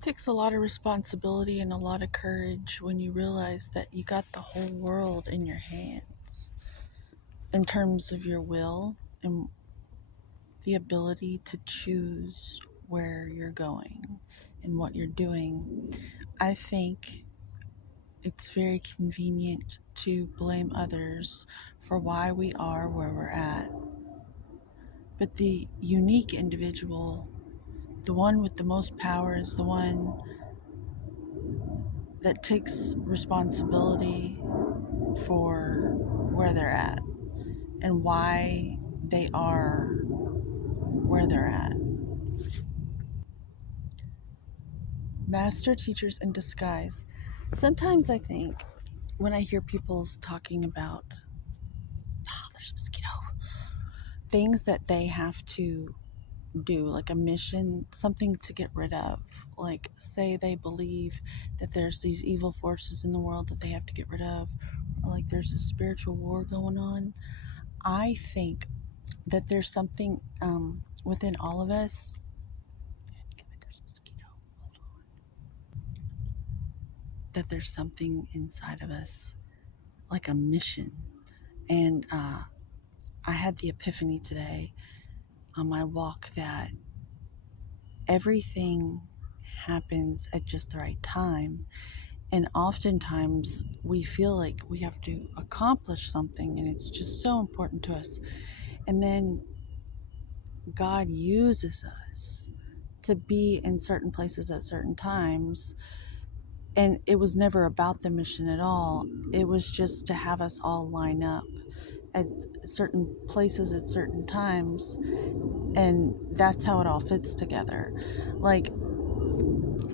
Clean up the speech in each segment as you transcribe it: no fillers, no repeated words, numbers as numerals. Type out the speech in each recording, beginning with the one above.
Takes a lot of responsibility and a lot of courage when you realize that you got the whole world in your hands in terms of your will and the ability to choose where you're going and what you're doing. I think it's very convenient to blame others for why we are where we're at. But the unique individual, the one with the most power, is the one that takes responsibility for where they're at and why they are where they're at. Master teachers in disguise. Sometimes I think when I hear people talking about, there's a mosquito, things that they have to do, like a mission, something to get rid of. Like, say they believe that there's these evil forces in the world that they have to get rid of, or like there's a spiritual war going on. I think that there's something within all of us. There's a mosquito. That there's something inside of us, like a mission. And I had the epiphany today on my walk that everything happens at just the right time. And oftentimes we feel like we have to accomplish something and it's just so important to us. And then God uses us to be in certain places at certain times. And it was never about the mission at all. It was just to have us all line up at certain places at certain times. And that's how it all fits together. Like,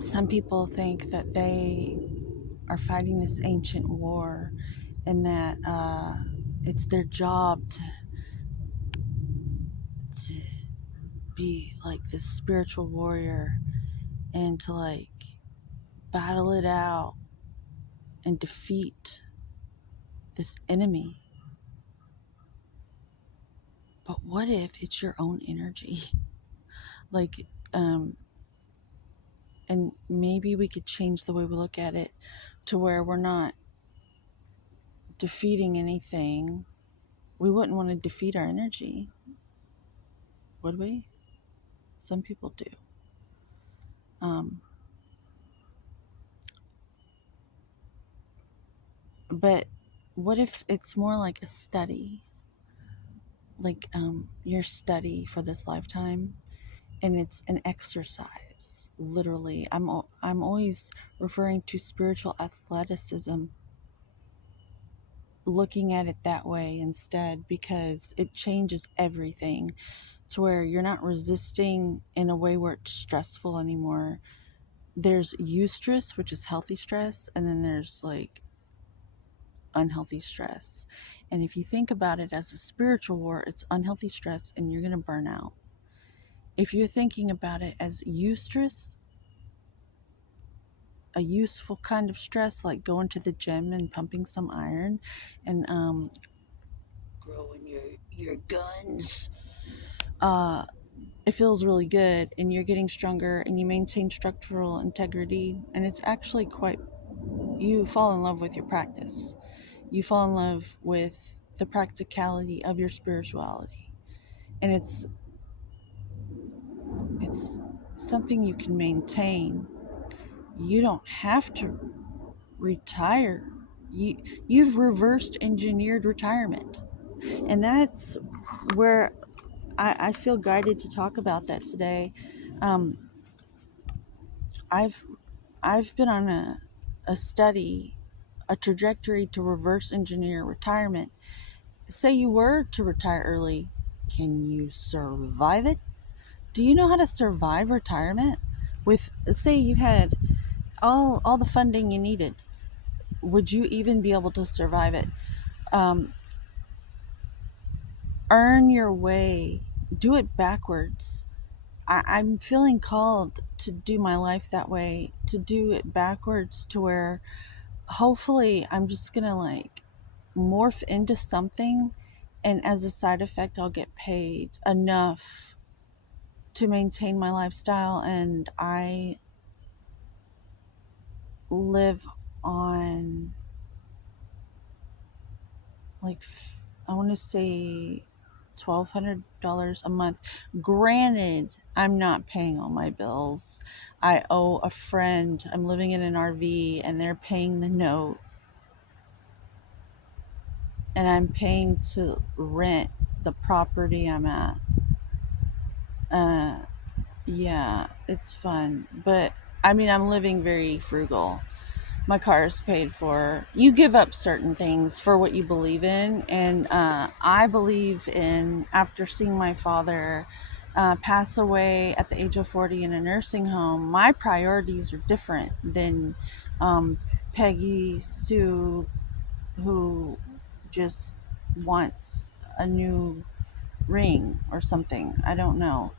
some people think that they are fighting this ancient war and that it's their job to be like this spiritual warrior and to like battle it out and defeat this enemy. But what if it's your own energy? Like, and maybe we could change the way we look at it to where we're not defeating anything. We wouldn't want to defeat our energy, would we? Some people do. Um, but what if it's more like a study, like your study for this lifetime, and it's an exercise. Literally, I'm always referring to spiritual athleticism, looking at it that way instead, because it changes everything to where you're not resisting in a way where it's stressful anymore. There's eustress, which is healthy stress, and then there's like unhealthy stress. And if you think about it as a spiritual war, it's unhealthy stress and you're going to burn out. If you're thinking about it as eustress, a useful kind of stress, like going to the gym and pumping some iron and growing your guns, uh, it feels really good and you're getting stronger and you maintain structural integrity, and it's actually quite, you fall in love with your practice. You fall in love with the practicality of your spirituality, and it's something you can maintain. You don't have to retire. You've reversed engineered retirement, and that's where I feel guided to talk about that today. um, I've I've been on a study, a trajectory to reverse engineer retirement. Say you were to retire early, can you survive it? Do you know how to survive retirement? With, say you had all the funding you needed, would you even be able to survive it? Um, Earn your way, do it backwards. I'm feeling called to do my life that way, to do it backwards, to where hopefully I'm just gonna like morph into something, and as a side effect I'll get paid enough to maintain my lifestyle. And I live on, like, I want to say $1,200 a month. Granted, I'm not paying all my bills. I owe a friend, I'm living in an RV and they're paying the note, and I'm paying to rent the property I'm at. Uh, yeah, it's fun. But I mean, I'm living very frugal. My car is paid for. You give up certain things for what you believe in. And I believe in, after seeing my father pass away at the age of 40 in a nursing home, my priorities are different than um, Peggy Sue, who just wants a new ring or something. I don't know.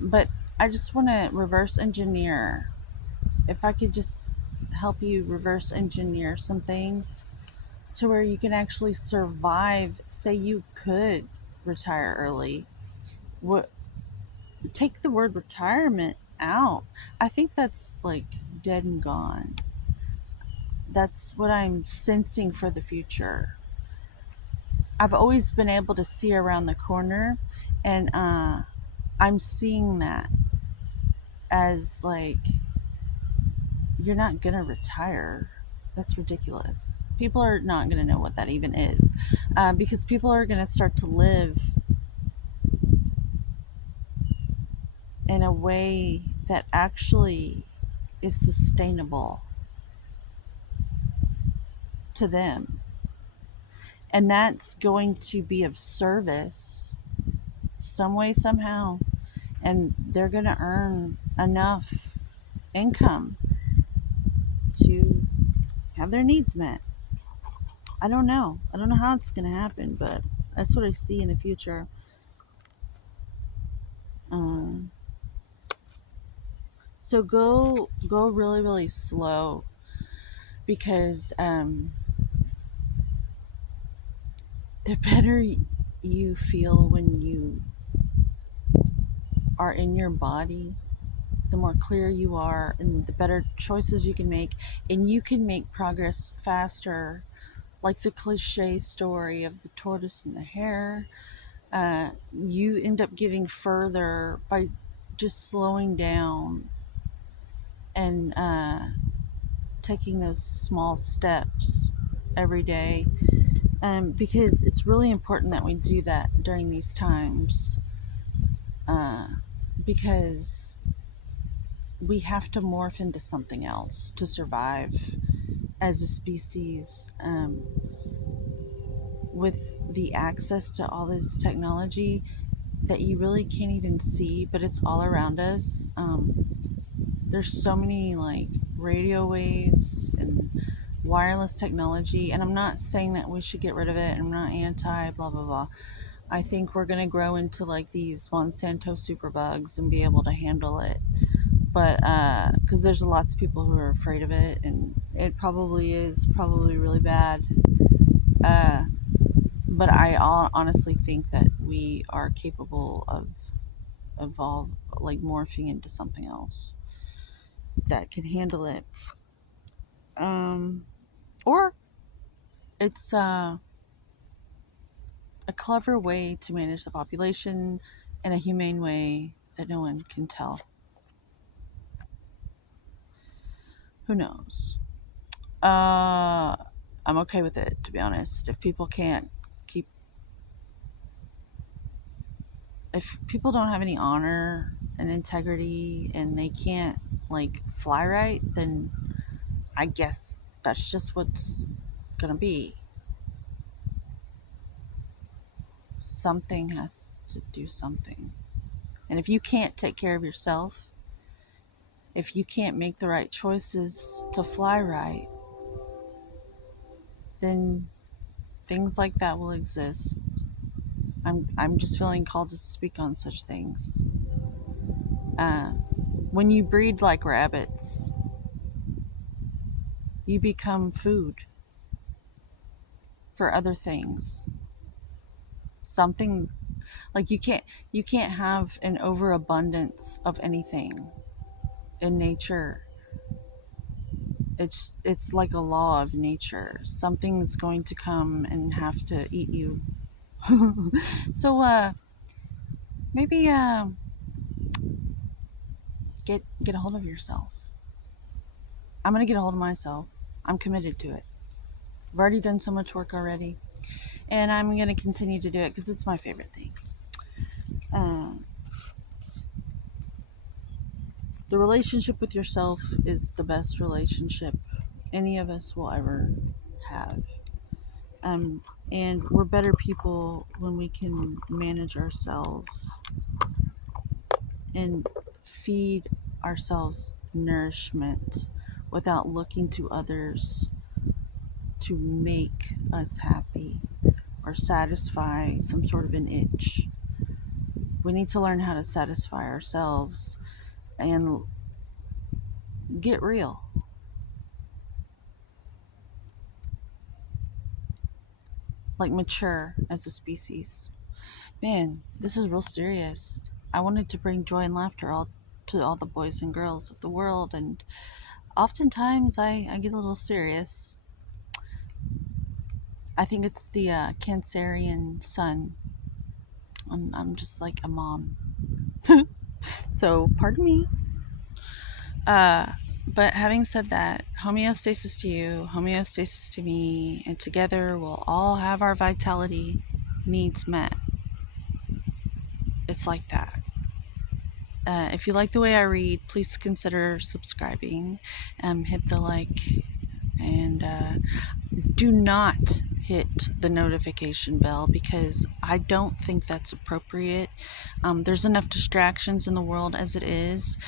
But I just want to reverse engineer. If I could just help you reverse engineer some things to where you can actually survive, say you could retire early. What, take the word retirement out. I think that's like dead and gone. That's what I'm sensing for the future. I've always been able to see around the corner, and I'm seeing that as like, you're not gonna retire. That's ridiculous. People are not gonna know what that even is, because people are gonna start to live in a way that actually is sustainable to them, and that's going to be of service some way, somehow, and they're gonna earn enough income to have their needs met. I don't know. I don't know how it's going to happen, but that's what I see in the future. Um, so go really really slow, because the better you feel when you are in your body, the more clear you are, and the better choices you can make, and you can make progress faster. Like the cliche story of the tortoise and the hare, you end up getting further by just slowing down and taking those small steps every day. Because it's really important that we do that during these times, uh, because we have to morph into something else to survive as a species, with the access to all this technology that you really can't even see, but it's all around us. There's so many like radio waves and wireless technology, and I'm not saying that we should get rid of it. I'm not anti blah blah blah. I think we're going to grow into like these Monsanto superbugs and be able to handle it. But because there's lots of people who are afraid of it, and it probably is probably really bad. Uh, but I honestly think that we are capable of evolve, like morphing into something else that can handle it. Um, or it's a clever way to manage the population in a humane way that no one can tell. Who knows? Uh, I'm okay with it, to be honest. Keep, if people don't have any honor and integrity and they can't like fly right, then I guess that's just what's gonna be. Something has to do something. And if you can't take care of yourself, if you can't make the right choices to fly right, then things like that will exist. I'm just feeling called to speak on such things. Uh, when you breed like rabbits, you become food for other things. Something like you can't have an overabundance of anything in nature. It's like a law of nature. Something's going to come and have to eat you. So maybe get a hold of yourself. I'm gonna get a hold of myself. I'm committed to it. I've already done so much work already, and I'm gonna continue to do it because it's my favorite thing. Um, the relationship with yourself is the best relationship any of us will ever have. Um, and we're better people when we can manage ourselves and feed ourselves nourishment without looking to others to make us happy or satisfy some sort of an itch. We need to learn how to satisfy ourselves and get real. Like mature as a species. Man, this is real serious. I wanted to bring joy and laughter all to all the boys and girls of the world, and oftentimes I get a little serious. I think it's the Cancerian sun. I'm just like a mom. So, pardon me. Uh, but having said that, homeostasis to you, homeostasis to me, and together we'll all have our vitality needs met. It's like that. If you like the way I read, please consider subscribing. Hit the like and do not hit the notification bell because I don't think that's appropriate. There's enough distractions in the world as it is.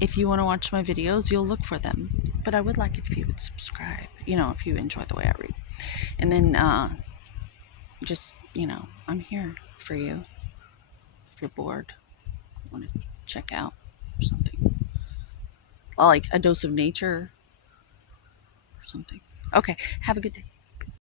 If you want to watch my videos, you'll look for them. But I would like it if you would subscribe, if you enjoy the way I read. And then just, I'm here for you. If you're bored, want to check out or something. Like a dose of nature or something. Okay, have a good day.